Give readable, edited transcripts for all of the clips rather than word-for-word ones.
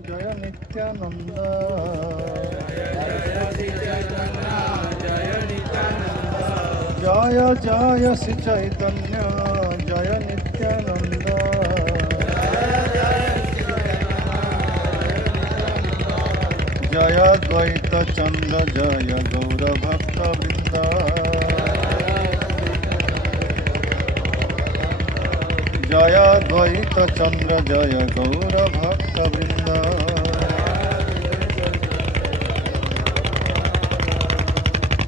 जय नित्यानंद जय जय श्री चैतन्य जय नित्यानंद जय द्वैत चंद्र जय गौर भक्त वृंद जय द्वैत चंद्र जय गौर भक्त वृंद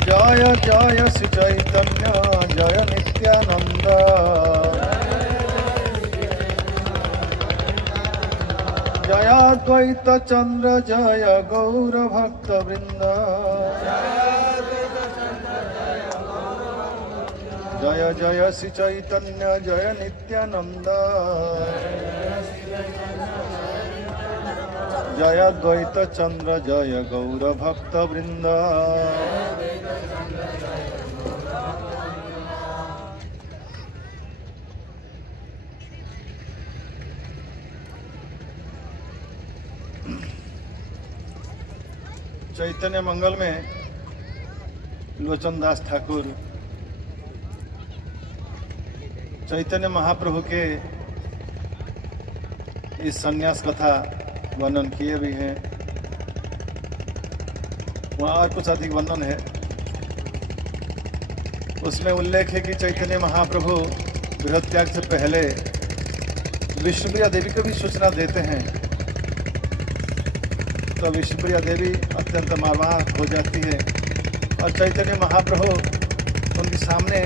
जय जय श्री चैतन्य जय नित्यानंद जय द्वैत चंद्र जय गौर भक्त वृंद जय जय श्री चैतन्य जय नित्यानंद जय द्वैत चंद्र जय गौर भक्त वृंद चैतन्य मंगल में लोचन दास ठाकुर चैतन्य महाप्रभु के इस संन्यास कथा वर्णन किए भी हैं। वहाँ और कुछ अधिक वर्णन है। उसमें उल्लेख है कि चैतन्य महाप्रभु बृहद त्याग से पहले विष्णुप्रिया देवी को भी सूचना देते हैं, तो विष्णुप्रिया देवी अत्यंत मर्माहत हो जाती है और चैतन्य महाप्रभु उनके सामने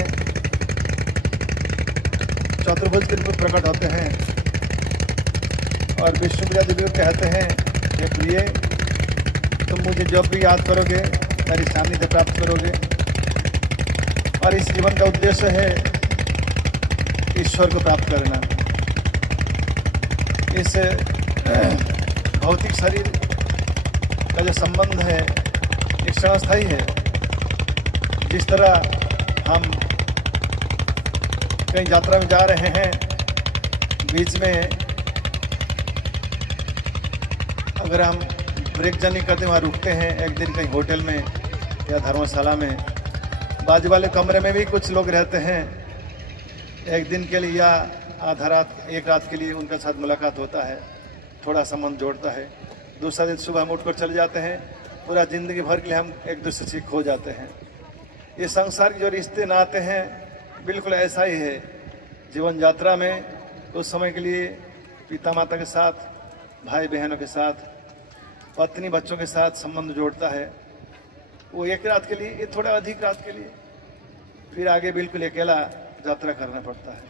चतुर्भुज के रूप में प्रकट होते हैं और विष्णुप्रिया देवी को कहते हैं कि प्रिय, तुम मुझे जब भी याद करोगे मेरी सान्निध्य प्राप्त करोगे। और इस जीवन का उद्देश्य है ईश्वर को प्राप्त करना। इस भौतिक शरीर का जो संबंध है एक क्षणस्थायी है। जिस तरह हम कहीं यात्रा में जा रहे हैं, बीच में अगर हम ब्रेक जर्नी करते वहाँ रुकते हैं, एक दिन कहीं होटल में या धर्मशाला में, बाजू वाले कमरे में भी कुछ लोग रहते हैं, एक दिन के लिए या आधा रात एक रात के लिए उनके साथ मुलाकात होता है, थोड़ा संबंध जोड़ता है। दूसरा दिन सुबह हम उठकर चले जाते हैं, पूरा जिंदगी भर के लिए हम एक दूसरे से खो जाते हैं। ये संसार के जो रिश्ते नाते हैं बिल्कुल ऐसा ही है। जीवन यात्रा में उस समय के लिए पिता माता के साथ, भाई बहनों के साथ, पत्नी बच्चों के साथ संबंध जोड़ता है। वो एक रात के लिए, ये थोड़ा अधिक रात के लिए, फिर आगे बिल्कुल अकेला यात्रा करना पड़ता है।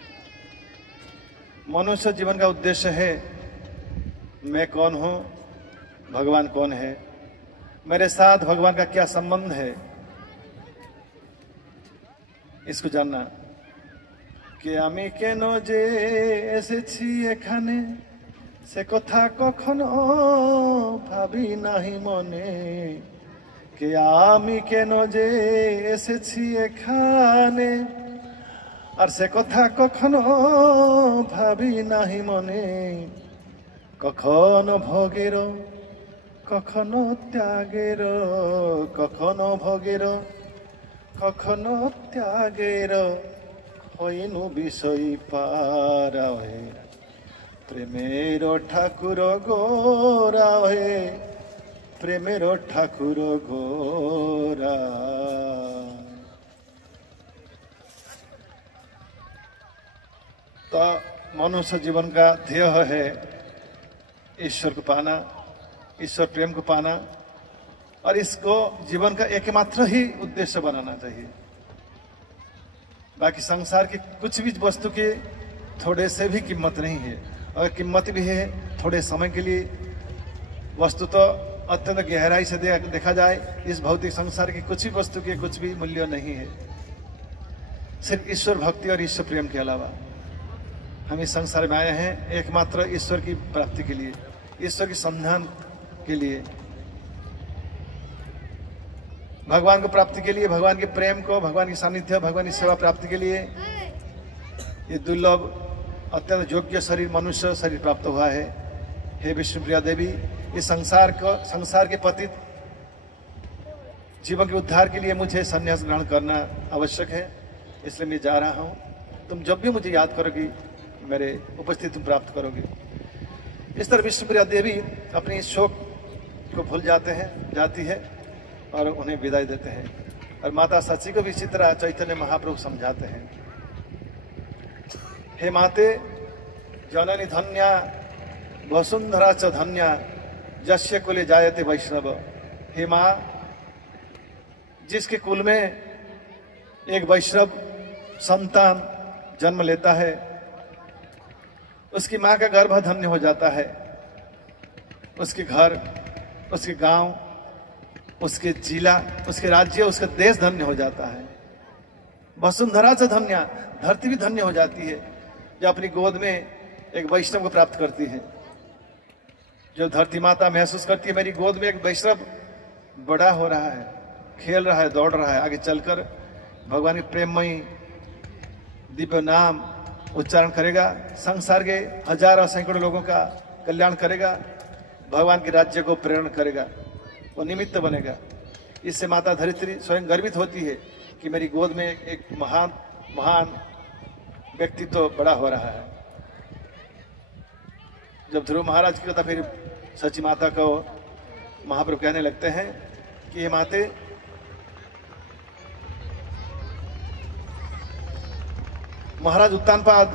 मनुष्य जीवन का उद्देश्य है मैं कौन हूँ, भगवान कौन है, मेरे साथ भगवान का क्या संबंध है, इसको जानना। कि आमी केनो जे एसेछि एखाने से कथा कखनो भाबी नाहि मने। कि आमी केनो जे एसेछि एखाने और से कथा कखनो भाबी नाहि मने। कखनो भोगेर कखनो त्यागेर, कखनो भोगेर कखनो त्यागेर হইনু বিষয় পারা হে। প্রেমের ঠাকুর গোরা হে, প্রেমের ঠাকুর গোরা। तो मनुष्य जीवन का ध्येय है ईश्वर को पाना, ईश्वर प्रेम को पाना, और इसको जीवन का एकमात्र ही उद्देश्य बनाना चाहिए। बाकी संसार की कुछ भी वस्तु की थोड़े से भी कीमत नहीं है। अगर कीमत भी है थोड़े समय के लिए, वस्तु तो अत्यंत गहराई से देखा जाए इस भौतिक संसार की कुछ भी वस्तु के कुछ भी मूल्य नहीं है, सिर्फ ईश्वर भक्ति और ईश्वर प्रेम के अलावा। हम इस संसार में आए हैं एकमात्र ईश्वर की प्राप्ति के लिए, ईश्वर की संधान के लिए, भगवान को प्राप्ति के लिए, भगवान के प्रेम को, भगवान की सानिध्य, भगवान की सेवा प्राप्ति के लिए ये दुर्लभ अत्यंत योग्य शरीर, मनुष्य शरीर प्राप्त हुआ है। हे विष्णुप्रिया देवी, इस संसार के पतित जीवन के उद्धार के लिए मुझे संन्यास ग्रहण करना आवश्यक है, इसलिए मैं जा रहा हूँ। तुम जब भी मुझे याद करोगी, मेरे उपस्थिति तुम प्राप्त करोगी। इस तरह विष्णुप्रिया देवी अपनी शोक को भूल जाती है और उन्हें विदाई देते हैं। और माता सची को भी इसी तरह चैतन्य महाप्रभु समझाते हैं, हे माते जननी धन्या वसुंधरा च धन्या जस्य कुले जायते वैष्णव। हे माँ, जिसके कुल में एक वैष्णव संतान जन्म लेता है, उसकी माँ का गर्भ धन्य हो जाता है। उसके घर, उसके गांव, उसके जिला, उसके राज्य, उसका देश धन्य हो जाता है। वसुंधरा से धन्या, धरती भी धन्य हो जाती है जो अपनी गोद में एक वैष्णव को प्राप्त करती है। जो धरती माता महसूस करती है, मेरी गोद में एक वैष्णव बड़ा हो रहा है, खेल रहा है, दौड़ रहा है, आगे चलकर भगवान के प्रेममयी दिव्य नाम उच्चारण करेगा, संसार के हजारों सैकड़ों लोगों का कल्याण करेगा, भगवान के राज्य को प्रेरण करेगा, वो निमित्त बनेगा। इससे माता धरित्री स्वयं गर्वित होती है कि मेरी गोद में एक महान व्यक्तित्व तो बड़ा हो रहा है। जब ध्रुव महाराज की कथा फिर सची माता को महाप्रभु कहने लगते हैं कि ये माते, महाराज उत्तानपाद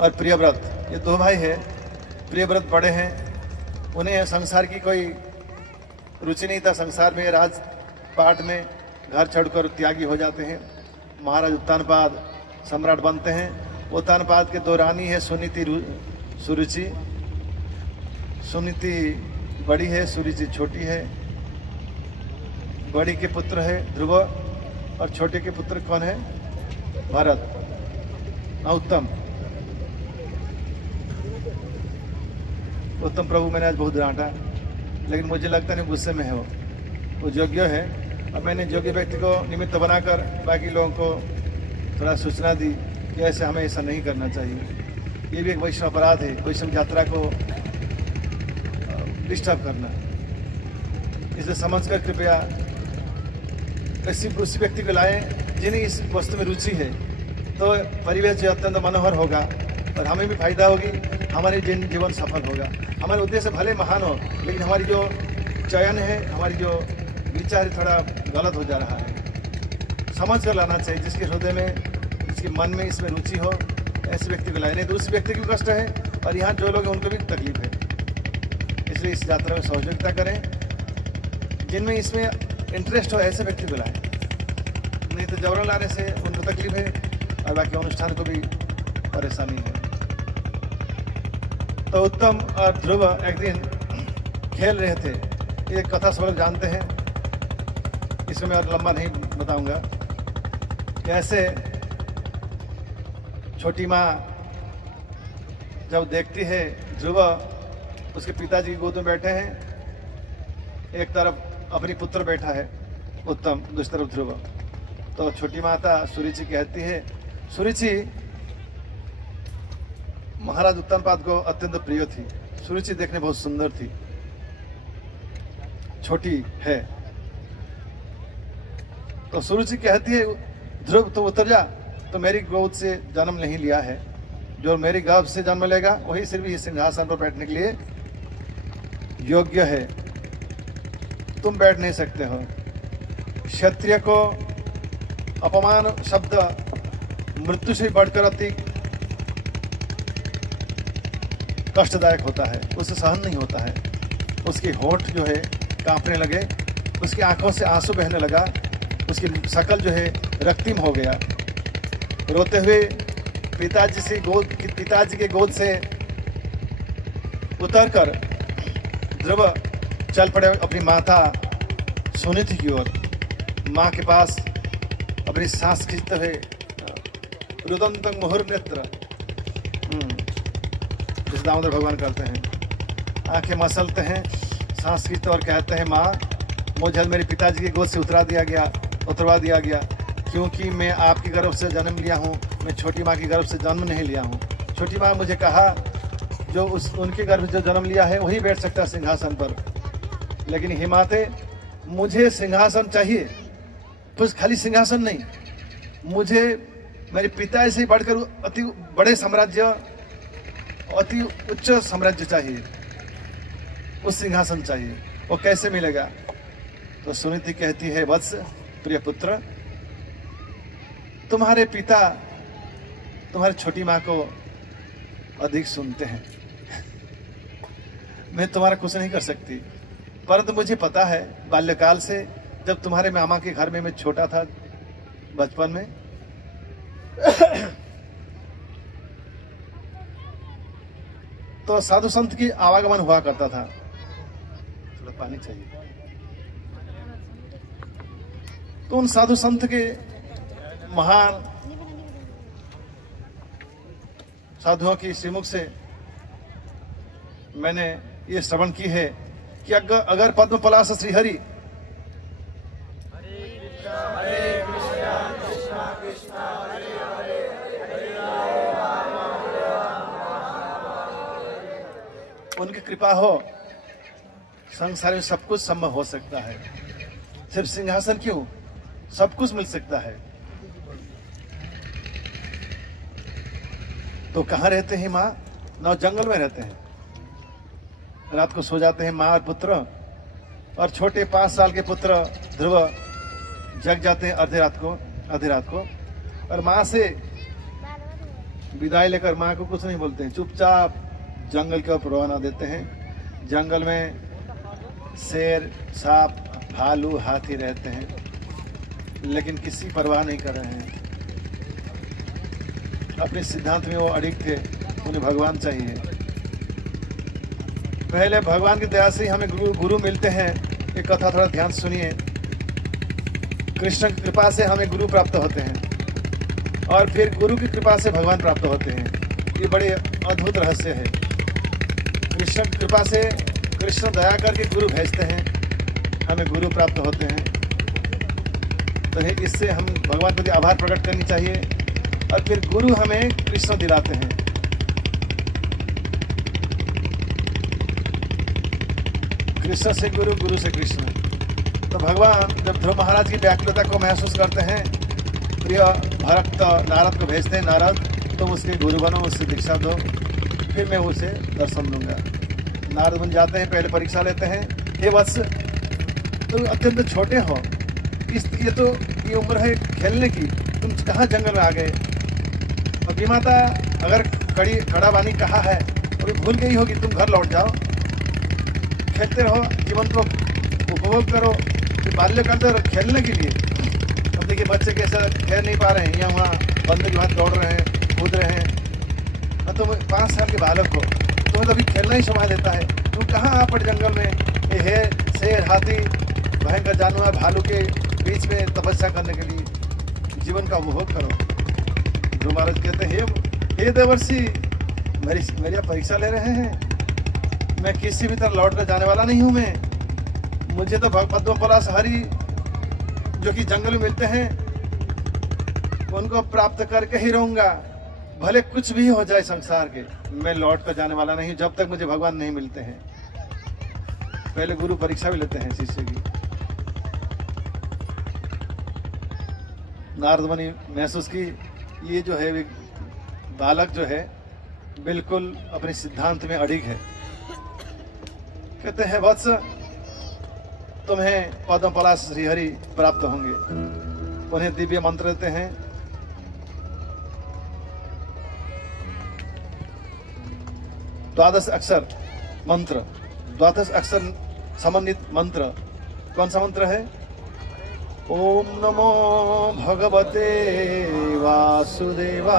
और प्रियव्रत, ये दो भाई हैं। प्रियव्रत बड़े हैं, उन्हें संसार की कोई रुचि नहीं था, संसार में राजपाट में घर छोड़कर त्यागी हो जाते हैं। महाराज उत्तानपाद सम्राट बनते हैं। उत्तानपाद के दो रानी है, सुनीति सुरुचि। सुनीति बड़ी है, सुरुचि छोटी है। बड़ी के पुत्र है ध्रुव और छोटे के पुत्र कौन है? भरत, उत्तम। उत्तम प्रभु मैंने आज बहुत डांटा, लेकिन मुझे लगता नहीं गुस्से में है वो योग्य है। अब मैंने योग्य व्यक्ति को निमित्त बनाकर बाकी लोगों को थोड़ा सूचना दी कि ऐसे हमें ऐसा नहीं करना चाहिए। ये भी एक वैष्णव अपराध है, वैष्णव यात्रा को डिस्टर्ब करना। इसे समझकर कृपया उसी व्यक्ति को लाएं जिन्हें इस वस्तु में रुचि है, तो परिवेश जो अत्यंत मनोहर होगा और हमें भी फायदा होगी, हमारी जीवन सफल होगा। हमारे उद्देश्य भले महान हो, लेकिन हमारी जो चयन है, हमारी जो विचार थोड़ा गलत हो जा रहा है। समझ कर लाना चाहिए, जिसके हृदय में, जिसके मन में इसमें रुचि हो, ऐसे व्यक्ति को लाए। नहीं तो उस व्यक्ति को कष्ट है और यहाँ जो लोग हैं उनको भी तकलीफ है। इसलिए इस यात्रा में सहयोगिता करें, जिनमें इसमें इंटरेस्ट हो ऐसे व्यक्ति को लाएं। नहीं तो जबरन लाने से उनको तकलीफ है और बाकी अनुष्ठान को भी परेशानी है। तो उत्तम और ध्रुव एक दिन खेल रहे थे। ये कथा सब लोग जानते हैं, इसमें मैं और लंबा नहीं बताऊंगा। कैसे छोटी माँ जब देखती है ध्रुव उसके पिताजी की गोद में बैठे हैं, एक तरफ अपनी पुत्र बैठा है उत्तम, दूसरी तरफ ध्रुव, तो छोटी माता सुरुचि कहती है, सुरुचि महाराज उत्तानपाद को अत्यंत प्रिय थी। सुरुचि देखने बहुत सुंदर थी, छोटी है। तो सुरुचि कहती है, ध्रुव तो उतर जा, तो मेरी गोद से जन्म नहीं लिया है, जो मेरी गर्भ से जन्म लेगा वही सिर्फ इस सिंहासन पर बैठने के लिए योग्य है, तुम बैठ नहीं सकते हो। क्षत्रिय को अपमान शब्द मृत्यु से बढ़कर अति कष्टदायक होता है, उसे सहन नहीं होता है। उसके होठ जो है कांपने लगे, उसकी आंखों से आंसू बहने लगा, उसकी शकल जो है रक्तिम हो गया। रोते हुए पिताजी के गोद से उतरकर ध्रुव चल पड़े अपनी माता सुनीति की ओर। माँ के पास अपनी सांस खींचते हुए रुदंतंग मुहुर्नेत्र, जिस दामोदर भगवान करते हैं, आंखें मसलते हैं, सांस खींचते और कहते हैं, माँ मुझे मेरे पिताजी की गोद से उतरवा दिया गया, क्योंकि मैं आपकी गर्भ से जन्म लिया हूँ, मैं छोटी माँ की गर्भ से जन्म नहीं लिया हूँ। छोटी माँ मुझे कहा जो उनके गर्भ से जो जन्म लिया है वही बैठ सकता है सिंहासन पर। लेकिन हे माते, मुझे सिंहासन चाहिए, बस खाली सिंहासन नहीं, मुझे मेरे पिता से बढ़कर अति बड़े साम्राज्य, अति उच्च साम्राज्य चाहिए, उस सिंहासन चाहिए। वो कैसे मिलेगा? तो सुनीति कहती है, वत्स प्रिय पुत्र, तुम्हारे पिता तुम्हारी छोटी माँ को अधिक सुनते हैं। मैं तुम्हारा कुछ नहीं कर सकती, परंतु मुझे पता है बाल्यकाल से, जब तुम्हारे मामा के घर में मैं छोटा था, बचपन में, तो साधु संत की आवागमन हुआ करता था। थोड़ा पानी चाहिए। तो उन साधु संत के महान साधुओं की श्रीमुख से मैंने ये श्रवण की है कि अगर पद्म पलाश श्रीहरि उनकी कृपा हो, संसार में सब कुछ संभव हो सकता है। सिर्फ सिंहासन क्यों, सब कुछ मिल सकता है। तो कहाँ रहते हैं माँ? ना जंगल में रहते हैं। रात को सो जाते हैं माँ और पुत्र, और छोटे 5 साल के पुत्र ध्रुव जग जाते हैं आधी रात को, और माँ से विदाई लेकर माँ को कुछ नहीं बोलते हैं, चुपचाप जंगल की ओर रवाना देते हैं। जंगल में शेर, सांप, भालू, हाथी रहते हैं, लेकिन किसी परवाह नहीं कर रहे हैं। अपने सिद्धांत में वो अडिग थे, उन्हें भगवान चाहिए। पहले भगवान की दया से ही हमें गुरु मिलते हैं। ये कथा थोड़ा ध्यान से सुनिए। कृष्ण की कृपा से हमें गुरु प्राप्त होते हैं, और फिर गुरु की कृपा से भगवान प्राप्त होते हैं। ये बड़े अद्भुत रहस्य है। कृष्ण की कृपा से कृष्ण दया करके गुरु भेजते हैं, हमें गुरु प्राप्त होते हैं। तो इससे हम भगवान के लिए आभार प्रकट करनी चाहिए, और फिर गुरु हमें कृष्ण दिलाते हैं। कृष्ण से गुरु, गुरु से कृष्ण। तो भगवान जब ध्रुव महाराज की व्याकुलता को महसूस करते हैं, प्रिय भक्त नारद को भेजते हैं, नारद तुम उसके गुरु बनो, उससे दीक्षा दो, फिर मैं उसे दर्शन दूंगा। नारद बन जाते हैं, पहले परीक्षा लेते हैं। हे वत्स, तुम अत्यंत छोटे हो, ये उम्र है खेलने की, तुम कहाँ जंगल में आ गए? और विमाता अगर कड़ा बानी कहा है और भूल गई होगी, तुम घर लौट जाओ, खेलते रहो, जीवन को उपभोग करो। बाल्यकाल तो खेलने के लिए। अब देखिए बच्चे कैसे खेल नहीं पा रहे हैं, यहाँ वहाँ बंदर के हाथ दौड़ रहे हैं, कूद रहे हैं। और तुम 5 साल के बालक हो, तुम्हें तो अभी खेलना ही शोभा देता है। तुम कहाँ आ पड़े जंगल में? ये है शेर, हाथी, भयंकर जानवर, भालू के बीच में तपस्या करने के लिए। जीवन का उपभोग करो। ध्रुव महाराज कहते हैं, हे देवर्षि, मेरी परीक्षा ले रहे हैं? मैं किसी भी तरह लौट कर जाने वाला नहीं हूँ। मुझे तो पद्म पलाश हरि जो कि जंगल में मिलते हैं, उनको प्राप्त करके ही रहूंगा, भले कुछ भी हो जाए संसार के। मैं लौट कर जाने वाला नहीं जब तक मुझे भगवान नहीं मिलते हैं। पहले गुरु परीक्षा भी लेते हैं शिष्य की। नारद मुनि महसूस की, ये जो है बालक जो है बिल्कुल अपने सिद्धांत में अडिग है। कहते हैं, वत्स, तुम्हें पद्म पलाश श्रीहरि प्राप्त होंगे। उन्हें दिव्य मंत्र देते हैं। द्वादश अक्षर मंत्र, द्वादश अक्षर समन्वित मंत्र। कौन सा मंत्र है? ओम नमो भगवते वासुदेवाय।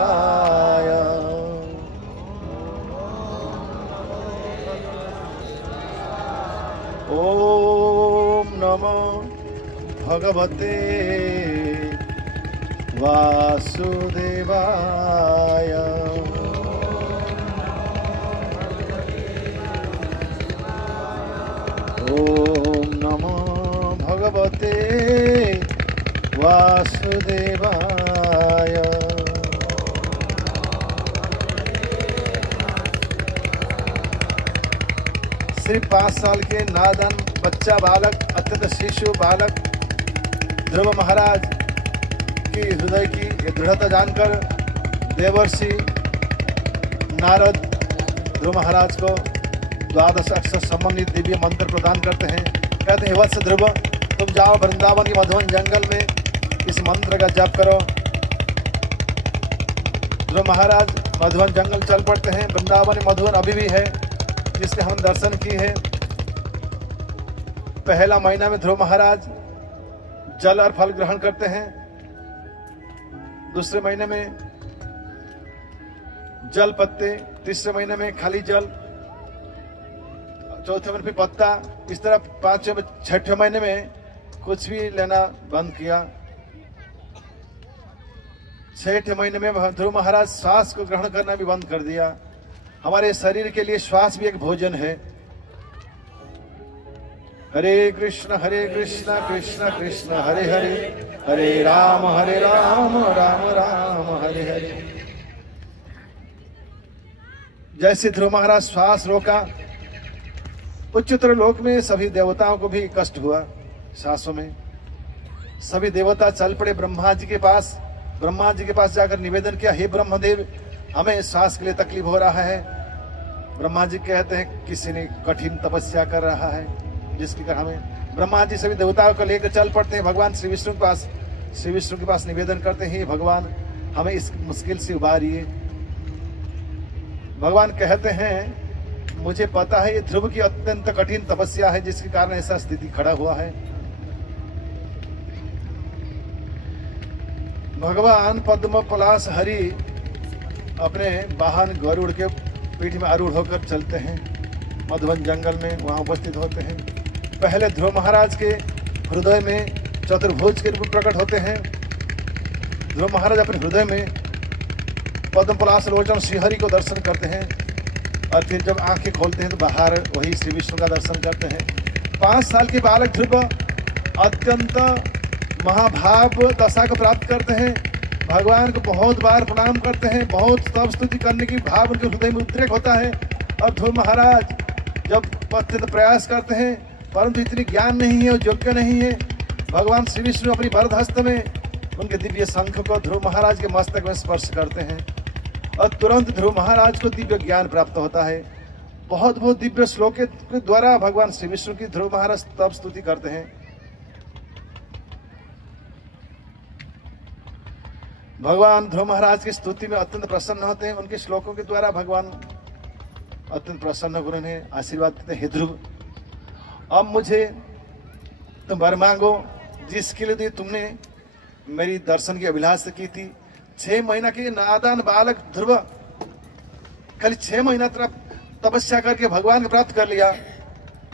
ओम नमो भगवते वासुदेवाय। ओम नमो भगवते वासुदेवाय। सिर्फ 5 साल के नादान बच्चा बालक, अत्यंत शिशु बालक ध्रुव महाराज की हृदय की दृढ़ता जानकर देवर्षि नारद ध्रुव महाराज को 12 अक्षर संबंधित दिव्य मंत्र प्रदान करते हैं। कहते हैं, वत्स ध्रुव, तुम जाओ वृंदावन के मधुवन जंगल में इस मंत्र का जप करो। ध्रुव महाराज मधुवन जंगल चल पड़ते हैं। वृंदावन मधुवन अभी भी है, जिसके हम दर्शन किए हैं। पहला महीना में ध्रुव महाराज जल और फल ग्रहण करते हैं। दूसरे महीने में जल पत्ते, तीसरे महीने में खाली जल, चौथे महीने में पत्ता। इस तरह 5वें 6ठे महीने में कुछ भी लेना बंद किया। 6ठे महीने में ध्रुव महाराज श्वास को ग्रहण करना भी बंद कर दिया। हमारे शरीर के लिए श्वास भी एक भोजन है। हरे कृष्ण कृष्ण कृष्ण हरे हरे, हरे राम राम राम हरे हरे। जैसे ध्रुव महाराज श्वास रोका, उच्चतर लोक में सभी देवताओं को भी कष्ट हुआ। सांसों में सभी देवता चल पड़े ब्रह्मा जी के पास। ब्रह्मा जी के पास जाकर निवेदन किया, हे ब्रह्मदेव, हमें सांस के लिए तकलीफ हो रहा है। ब्रह्मा जी कहते हैं, किसी ने कठिन तपस्या कर रहा है, जिसके कारण हमें। ब्रह्मा जी सभी देवताओं को लेकर चल पड़ते हैं भगवान श्री विष्णु के पास। श्री विष्णु के पास निवेदन करते हैं, भगवान हमें इस मुश्किल से उबारिए। भगवान कहते हैं, मुझे पता है ये ध्रुव की अत्यंत कठिन तपस्या है, जिसके कारण ऐसा स्थिति खड़ा हुआ है। भगवान पद्म पलाश हरि अपने वाहन गरुड़ के पीठ में आरूढ़ होकर चलते हैं। मधुवन जंगल में वहां उपस्थित होते हैं। पहले ध्रुव महाराज के हृदय में चतुर्भुज के रूप में प्रकट होते हैं। ध्रुव महाराज अपने हृदय में पद्म पलाश लोचन श्रीहरि को दर्शन करते हैं, और फिर जब आंखें खोलते हैं तो बाहर वही श्री विष्णु का दर्शन करते हैं। 5 साल के बालक ध्रुव अत्यंत महाभाव दशा को प्राप्त करते हैं। भगवान को बहुत बार प्रणाम करते हैं, बहुत स्तव स्तुति करने की भाव उनके हृदय में उद्रेक होता है। और ध्रुव महाराज जब अत्यंत प्रयास करते हैं, परंतु इतनी ज्ञान नहीं है और योग्य नहीं है। भगवान श्री विष्णु अपनी वरद हस्त में उनके दिव्य शंख को ध्रुव महाराज के मस्तक में स्पर्श करते हैं, और तुरंत ध्रुव महाराज को दिव्य ज्ञान प्राप्त होता है। बहुत दिव्य श्लोक के द्वारा भगवान श्री विष्णु की ध्रुव महाराज तब स्तुति करते हैं। भगवान ध्रुव महाराज की स्तुति में अत्यंत प्रसन्न होते हैं। उनके श्लोकों के द्वारा भगवान अत्यंत प्रसन्न होकर उन्हें आशीर्वाद देते हैं, हे ध्रुव, अब मुझे तुम वर मांगो, जिसके लिए तुमने मेरी दर्शन की अभिलाषा की थी। 6 महीना के नादान बालक ध्रुव खाली 6 महीना तपस्या करके भगवान को प्राप्त कर लिया।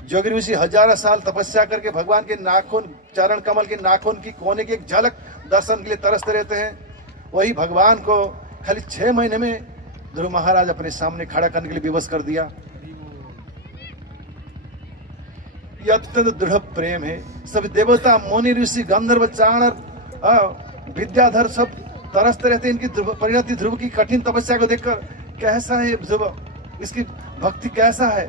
जोगी ऋषि 1000 साल तपस्या करके भगवान के नाखून, चरण कमल के नाखून की कोने की एक झलक दर्शन के लिए तरसते रहते हैं। वही भगवान को खाली 6 महीने में ध्रुव महाराज अपने सामने खड़ा करने के लिए विवश कर दिया। यह अत्यंत दृढ़ प्रेम है। सभी देवता, मुनि, ऋषि, गंधर्व, चाणर, विद्याधर सब तरसते रहते हैं इनकी परिणति, ध्रुव की कठिन तपस्या को देखकर। कैसा है ध्रुव, इसकी भक्ति कैसा है।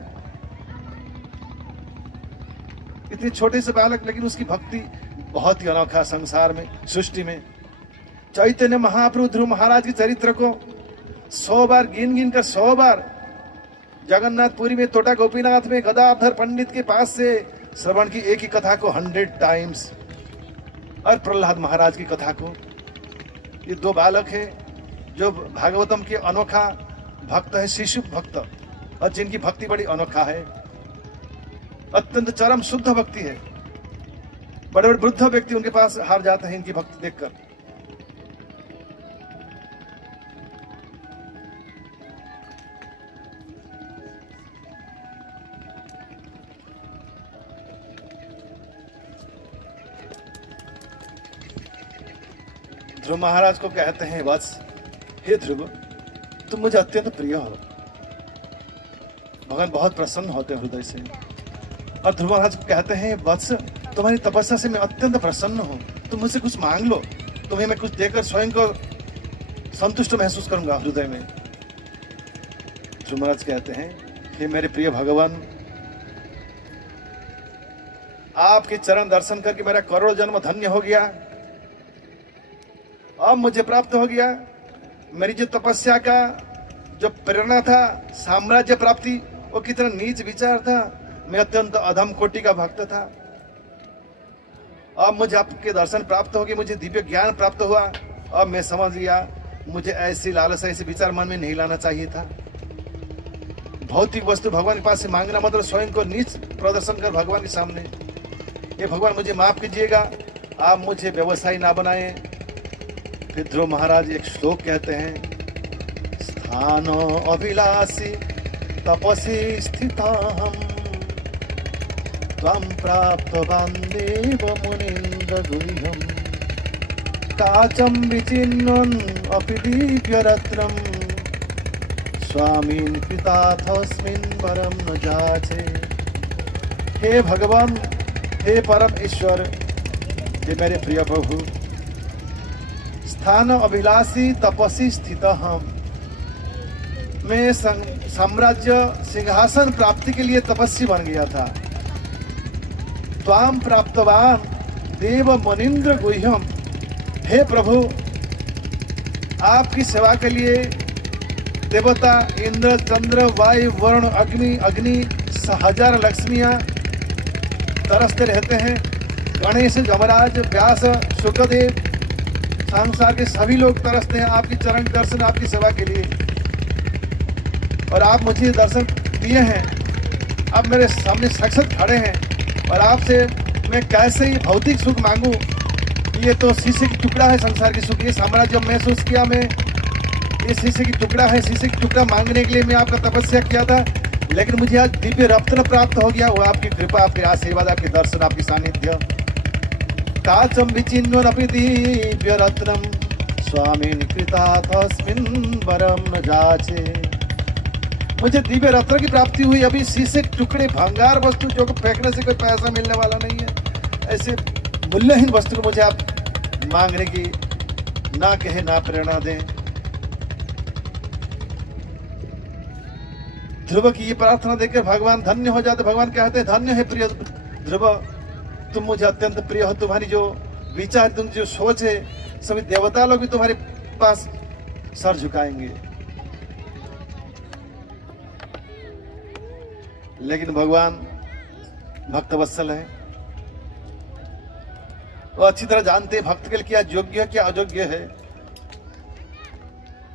इतने छोटे से बालक, लेकिन उसकी भक्ति बहुत ही अनोखा संसार में, सृष्टि में। चैतन्य महाप्रभु ध्रुव महाराज के चरित्र को 100 बार गिन कर 100 बार जगन्नाथपुरी में तोटा गोपीनाथ में गदाधर पंडित के पास से श्रवण की एक ही कथा को 100 टाइम्स, और प्रहलाद महाराज की कथा को। ये 2 बालक है जो भागवतम के अनोखा भक्त है, शिशु भक्त, और जिनकी भक्ति बड़ी अनोखा है, अत्यंत चरम शुद्ध भक्ति है। बड़े बड़े वृद्ध व्यक्ति उनके पास हार जाते हैं इनकी भक्ति देखकर। ध्रुव महाराज को कहते हैं, वत्स, हे ध्रुव, तुम मुझे अत्यंत प्रिय हो। भगवान बहुत प्रसन्न होते हैं हृदय से। और ध्रुव महाराज को कहते हैं, वत्स, तुम्हारी तपस्या से मैं अत्यंत प्रसन्न हूं, तुम मुझसे कुछ मांग लो, तुम्हें मैं कुछ देकर स्वयं को संतुष्ट महसूस करूंगा हृदय में। ध्रुव महाराज कहते हैं, हे मेरे प्रिय भगवान, आपके चरण दर्शन करके मेरा करोड़ जन्म धन्य हो गया, अब मुझे प्राप्त हो गया। मेरी जो तपस्या का जो प्रेरणा था, साम्राज्य प्राप्ति, वो कितना नीच विचार था। मैं अत्यंत अधम कोटि का भक्त था। अब मुझे आपके दर्शन प्राप्त हो गए, मुझे दिव्य ज्ञान प्राप्त हुआ। अब मैं समझ गया मुझे ऐसी लालच, ऐसे विचार मन में नहीं लाना चाहिए था। भौतिक वस्तु भगवान के पास से मांगना मतलब स्वयं को नीच प्रदर्शन कर भगवान के सामने। ये भगवान मुझे माफ कीजिएगा, आप मुझे व्यवसायी ना बनाए। फिर ध्रुव महाराज एक श्लोक कहते हैं, स्थानो अभिलाषी तपसी स्थिताहम त्वं प्राप्तवान् देव मुनीन्द्र गुह्यम् काचं विचिन्वन् अपि दिव्यरत्नम् स्वामीन् पिताथस्मिन् परम न जाचे। हे भगवान, हे परम ईश्वर, हे मेरे प्रिय प्रभु, स्थान अभिलाषी तपसी स्थित हम, मैं साम्राज्य सिंहासन प्राप्ति के लिए तपस्वी बन गया था। त्वाम प्राप्तवान देव मुनीन्द्र गुह्यम, हे प्रभु, आपकी सेवा के लिए देवता इंद्र, चंद्र, वायु, वरुण, अग्नि 1000 लक्ष्मियां तरसते रहते हैं। गणेश, यमराज, व्यास, शुक्रदेव, संसार के सभी लोग तरसते हैं आपकी चरण दर्शन, आपकी सेवा के लिए। और आप मुझे दर्शन दिए हैं, आप मेरे सामने साक्षात खड़े हैं, और आपसे मैं कैसे ये भौतिक सुख मांगू। ये तो शीशे की टुकड़ा है संसार की सुख। ये साम्राज्य महसूस किया मैं, ये शीशे की टुकड़ा है। शीशे की टुकड़ा मांगने के लिए मैं आपका तपस्या किया था, लेकिन मुझे आज दिव्य रत्न प्राप्त हो गया। वो आपकी कृपा, आपके आशीर्वाद, आपके दर्शन, आपकी सानिध्य। काचं विचिन्वन्नपि दिव्य रत्नम् स्वामिन् कृताथस्मिन् वरं न जाचे। मुझे दिव्य रत्न की प्राप्ति हुई। अभी शीशे के टुकड़े, भंगार वस्तु जो फेंकने से कोई पैसा मिलने वाला नहीं है, ऐसे मूल्यहीन वस्तु को मुझे आप मांगने की ना कहे, ना प्रेरणा दें। ध्रुव की ये प्रार्थना देखकर भगवान धन्य हो जाते। भगवान कहते हैं, धन्य है प्रिय ध्रुव, तुम मुझे अत्यंत प्रिय हो। तुम्हारी जो विचार, तुम जो सोच है, सभी देवता लोग भी तुम्हारे पास सर झुकाएंगे। लेकिन भगवान भक्त वत्सल है, वो अच्छी तरह जानते हैं भक्त के लिए क्या योग्य है, क्या अयोग्य है।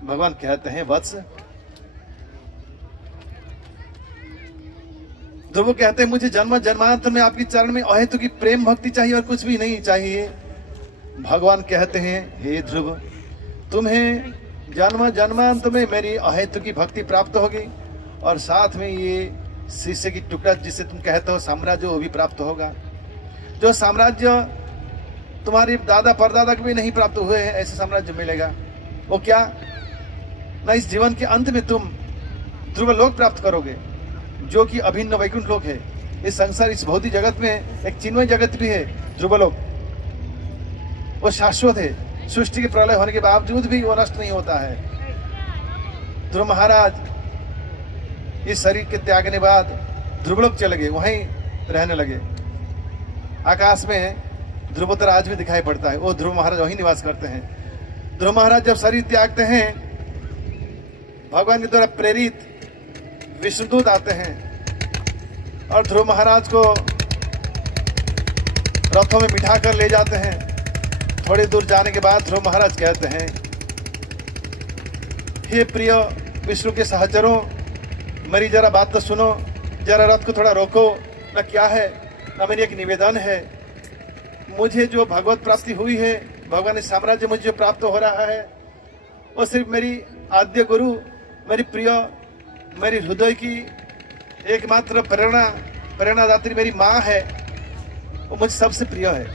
भगवान कहते हैं, वत्स, ध्रुव कहते हैं, मुझे जन्म जन्मांतर में आपकी चरण में अहेतु की प्रेम भक्ति चाहिए और कुछ भी नहीं चाहिए। भगवान कहते हैं, हे ध्रुव, तुम्हें जन्म जन्मांतर में मेरी अहेतु की भक्ति प्राप्त होगी, और साथ में ये शीशे की टुकड़ा जिसे तुम कहते हो साम्राज्य, वो भी प्राप्त होगा। जो साम्राज्य तुम्हारी दादा परदादा को भी नहीं प्राप्त हुए हैं, ऐसे साम्राज्य मिलेगा। वो क्या ना, इस जीवन के अंत में तुम ध्रुव लोक प्राप्त करोगे, जो कि अभिन्न वैकुंठ लोक है। इस संसार, इस भौतिक जगत में एक चिन्मय जगत भी है, ध्रुवलोक। वो शाश्वत है, सृष्टि के प्रलय होने के बावजूद भी वो नष्ट नहीं होता है। ध्रुव महाराज इस शरीर के त्यागने बाद ध्रुवलोक चले गए, वहीं रहने लगे। आकाश में ध्रुवोत्तर आज भी दिखाई पड़ता है, वो ध्रुव महाराज वहीं निवास करते हैं। ध्रुव महाराज जब शरीर त्यागते हैं, भगवान के द्वारा प्रेरित विष्णुदूत आते हैं और ध्रुव महाराज को रथों में बिठा कर ले जाते हैं। थोड़ी दूर जाने के बाद ध्रुव महाराज कहते हैं, हे प्रिय विष्णु के सहचरों, मेरी जरा बात तो सुनो, जरा रथ को थोड़ा रोको। ना क्या है, ना मेरी एक निवेदन है, मुझे जो भगवत प्राप्ति हुई है, भगवान के साम्राज्य मुझे जो प्राप्त हो रहा है, वो सिर्फ मेरी आद्य गुरु, मेरी प्रिय, मेरी हृदय की एकमात्र प्रेरणादात्री मेरी माँ है, वो मुझे सबसे प्रिय है।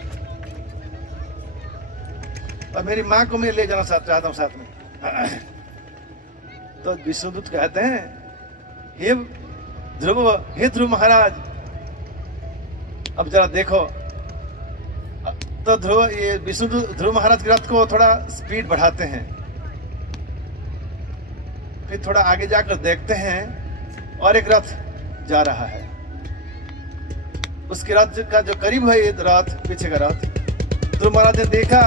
और मेरी माँ को मैं ले जाना चाहता हूँ साथ में। तो विष्णुदूत कहते हैं, हे ध्रुव महाराज, अब जरा देखो। तो ध्रुव महाराज के रथ को थोड़ा स्पीड बढ़ाते हैं, फिर थोड़ा आगे जाकर देखते हैं और एक रथ जा रहा है। उसके रथ का जो करीब है, ये रथ पीछे का रथ, ध्रुव महाराज ने देखा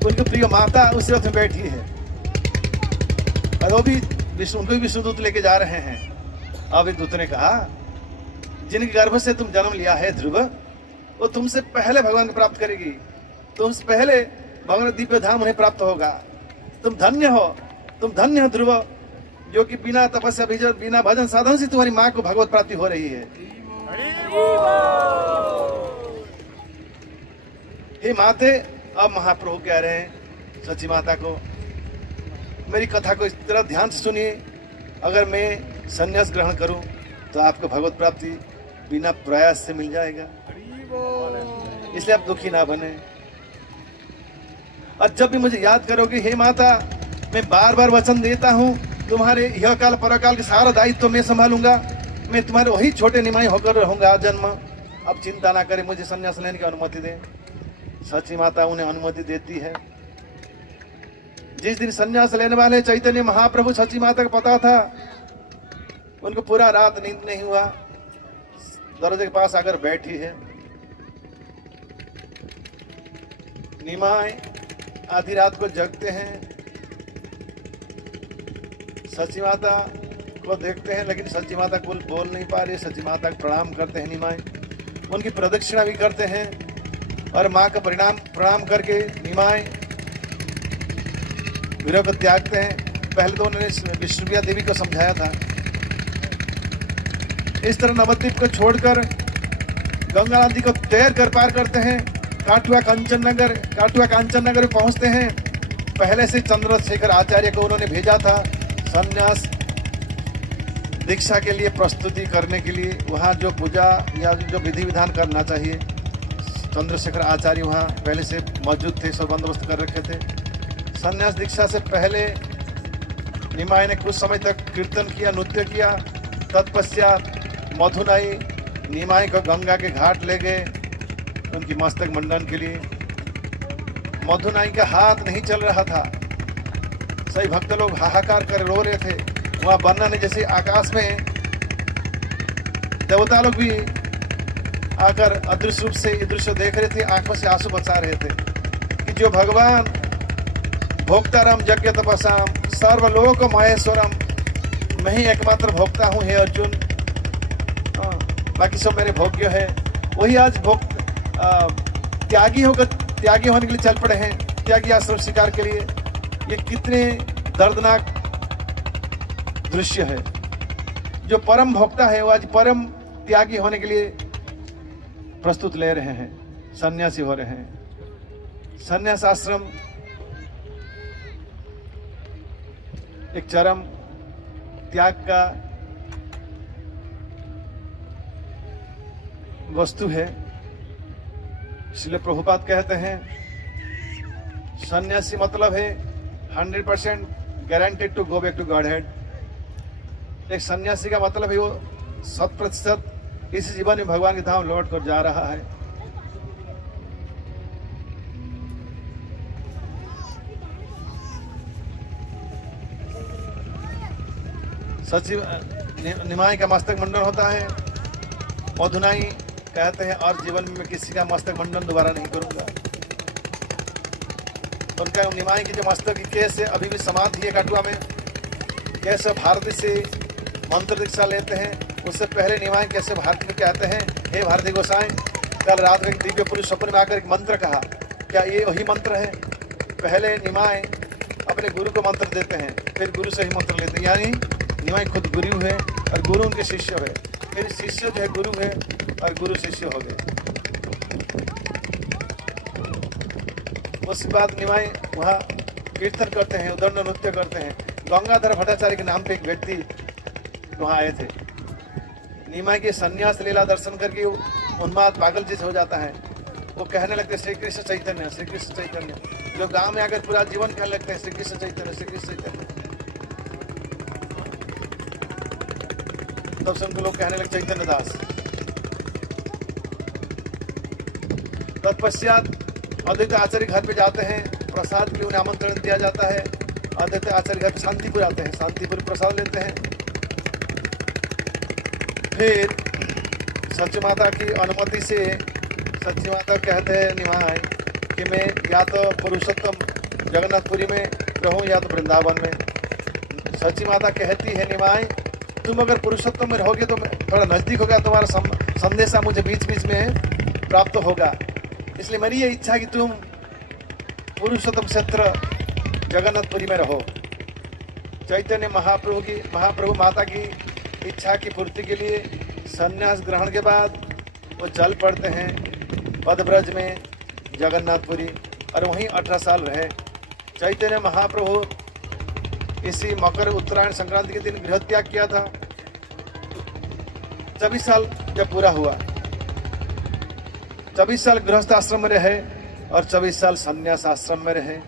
उनकी प्रिय माता उस रथ में बैठी है और वो भी उनको भी विष्णुदूत लेके जा रहे हैं। अब एक दूत ने कहा, जिनके गर्भ से तुम जन्म लिया है ध्रुव, वो तुमसे पहले भगवान को प्राप्त करेगी, तुमसे पहले भगवान दिव्य धाम उन्हें प्राप्त होगा। तुम धन्य हो ध्रुव, जो कि बिना तपस्या बिना भजन साधन से तुम्हारी माँ को भगवत प्राप्ति हो रही है। हे माते, अब महाप्रभु कह रहे हैं सची माता को, मेरी कथा को इस तरह ध्यान से सुनिए। अगर मैं संन्यास ग्रहण करूं तो आपको भगवत प्राप्ति बिना प्रयास से मिल जाएगा, इसलिए आप दुखी ना बने। और जब भी मुझे याद करोगे, हे माता, मैं बार बार वचन देता हूँ, तुम्हारे यह काल परकाल के सारा दायित्व मैं संभालूंगा, मैं तुम्हारे वही छोटे निमाई होकर रहूंगा जन्म। अब चिंता ना करें, मुझे संन्यास लेने की अनुमति दें। सची माता उन्हें अनुमति देती है। जिस दिन संन्यास लेने वाले चैतन्य महाप्रभु, सची माता को पता था, उनको पूरा रात नींद नहीं हुआ, दरवाजे के पास आकर बैठी है। निमाय आधी रात को जगते हैं, सची माता को देखते हैं, लेकिन सची माता कुल बोल नहीं पा रही। सची माता को प्रणाम करते हैं निमाय, उनकी प्रदक्षिणा भी करते हैं और माँ का प्रणाम करके निमाय विरह को त्यागते हैं। पहले तो उन्होंने विष्णुप्रिया देवी को समझाया था। इस तरह नवद्वीप को छोड़कर गंगा नदी को तैर कर पार करते हैं। काठुआ कांचन नगर पहुंचते हैं। पहले से चंद्रशेखर आचार्य को उन्होंने भेजा था संन्यास दीक्षा के लिए प्रस्तुति करने के लिए। वहाँ जो पूजा या जो विधि विधान करना चाहिए, चंद्रशेखर आचार्य वहाँ पहले से मौजूद थे, सब बंदोबस्त कर रखे थे। संन्यास दीक्षा से पहले निमाय ने कुछ समय तक कीर्तन किया, नृत्य किया। तत्पश्चात मधुनाई निमाय को गंगा के घाट ले गए उनकी मस्तक मंडन के लिए। मधुनाई का हाथ नहीं चल रहा था, सही भक्त लोग हाहाकार कर रो रहे थे। वहाँ वर्णन है जैसे आकाश में देवता लोग भी आकर अदृश्य रूप से ये दृश्य देख रहे थे, आंखों से आंसू बचा रहे थे कि जो भगवान भोक्ताराम यज्ञ तपसाम सर्वलोक महेश्वरम, मैं ही एकमात्र भोक्ता हूँ हे अर्जुन, बाकी सब मेरे भोग्य है। वही आज त्यागी होने के लिए चल पड़े हैं, त्यागी आश्रम शिकार के लिए। ये कितने दर्दनाक दृश्य है। जो परम भोक्ता है वो आज परम त्यागी होने के लिए प्रस्तुत ले रहे हैं, सन्यासी हो रहे हैं। सन्यास आश्रम एक चरम त्याग का वस्तु है। इसलिए प्रभुपाद कहते हैं सन्यासी मतलब है 100% guaranteed to go back to Godhead. एक सन्यासी का मतलब है वो 100% इस जीवन में भगवान के धाम लौट कर जा रहा है। सचिव निमाय का मस्तक मंडन होता है। मधुनाई कहते हैं और जीवन में किसी का मस्तक मंडन दोबारा नहीं करूंगा। उनका निमाय की जो मस्तक की केस है अभी भी समाधि है काटुआ में। कैसे भारती से मंत्र दीक्षा लेते हैं, उससे पहले निमाय कैसे भारती में कहते हैं, हे भारती गोसाई, कल रात में दिव्य पुरुष स्वप्न में आकर एक मंत्र कहा, क्या ये वही मंत्र है? पहले निमाय अपने गुरु को मंत्र देते हैं, फिर गुरु से ही मंत्र लेते हैं। यानी निमाय खुद गुरु है और गुरु उनके शिष्य है, फिर शिष्य जो है गुरु है और गुरु शिष्य हो गए। उसके बाद निमाय वहाँ कीर्तन करते हैं, उदंड नृत्य करते हैं। गंगाधर भट्टाचार्य के नाम पे एक व्यक्ति वहाँ आए थे। निमाय के सन्यास लीला दर्शन करके उन्माद पागल जैसे हो जाता है। वो कहने लगते श्री कृष्ण चैतन्य, श्री कृष्ण चैतन्य। जो गांव में आकर पूरा जीवन कहने लगते हैं श्री कृष्ण चैतन्य, श्री कृष्ण चैतन्य। तब से उनको लोग कहने लगे चैतन्य दास। तत्पश्चात अद्वैत आचार्य घर पे जाते हैं, प्रसाद के लिए उन्हें आमंत्रण दिया जाता है। अद्वैत आचार्य घर पे शांतिपुर आते हैं, शांतिपुर प्रसाद लेते हैं। फिर सच्ची माता की अनुमति से सच्ची माता कहते हैं निमाय कि मैं या तो पुरुषोत्तम जगन्नाथपुरी में रहूं या तो वृंदावन में। सच्ची माता कहती है निमाय तुम अगर पुरुषोत्तम में रहोगे तो थोड़ा नजदीक होगा, तुम्हारा संदेशा मुझे बीच बीच में प्राप्त होगा। इसलिए मेरी ये इच्छा है कि तुम पुरुषोत्तम क्षेत्र जगन्नाथपुरी में रहो। चैतन्य महाप्रभु माता की इच्छा की पूर्ति के लिए संन्यास ग्रहण के बाद वो चल पड़ते हैं पदब्रज में जगन्नाथपुरी और वहीं 18 साल रहे। चैतन्य महाप्रभु इसी मकर उत्तरायण संक्रांति के दिन गृह त्याग किया था। 24 साल जब पूरा हुआ, 24 साल गृहस्थ आश्रम में रहे और 24 साल संन्यास आश्रम में रहे।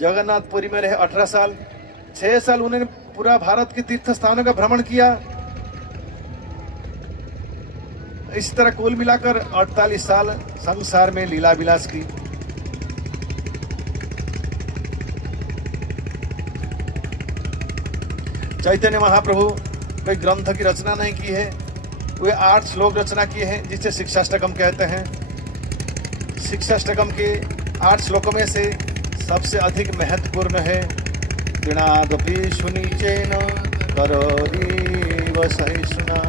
जगन्नाथपुरी में रहे 18 साल। 6 साल उन्होंने पूरा भारत के तीर्थ स्थानों का भ्रमण किया। इस तरह कुल मिलाकर 48 साल संसार में लीला विलास की। चैतन्य महाप्रभु कोई ग्रंथ की रचना नहीं की है, वे 8 श्लोक रचना किए हैं जिसे शिक्षाष्टकम कहते हैं। शिक्षाष्टकम के 8 श्लोकों में से सबसे अधिक महत्वपूर्ण है गृणादपि सुनीचेन करोरीव सहिष्णुना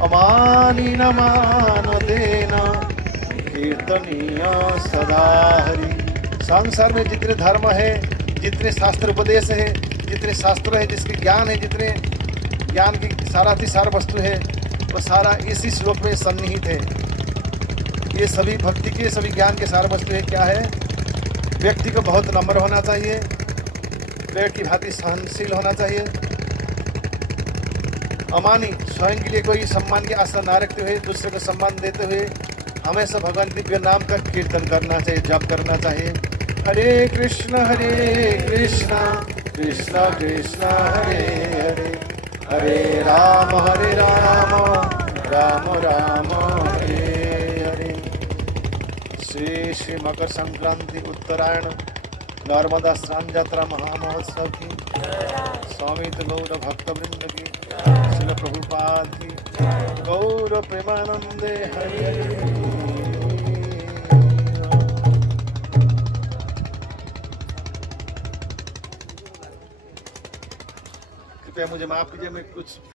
अमानी न मानतेन कीर्तनीय सदा हरि। संसार में जितने धर्म है, जितने शास्त्र उपदेश है, जितने शास्त्र है, जिसके ज्ञान है, जितने ज्ञान की सार वस्तु है, वो सारा इसी श्लोक में सन्निहित है। ये सभी भक्ति के, सभी ज्ञान के सार वस्तु है। क्या है? व्यक्ति को बहुत नम्र होना चाहिए, पेड़ की भांति सहनशील होना चाहिए, अमानी स्वयं के लिए कोई सम्मान की आशा ना रखते हुए दूसरे को सम्मान देते हुए हमेशा भगवान दिव्य नाम का कीर्तन करना चाहिए, जप करना चाहिए। हरे कृष्ण कृष्ण कृष्ण हरे हरे, हरे राम राम राम हरे हरे। श्री मकर संक्रांति उत्तरायण नर्मदा स्नान यात्रा महामहोत्सव की, स्वामी गौर भक्तवृंद की, श्रील प्रभुपाद की गौर प्रेमानंदे हरि हरि। कृपया मुझे माफ कीजिए, मैं कुछ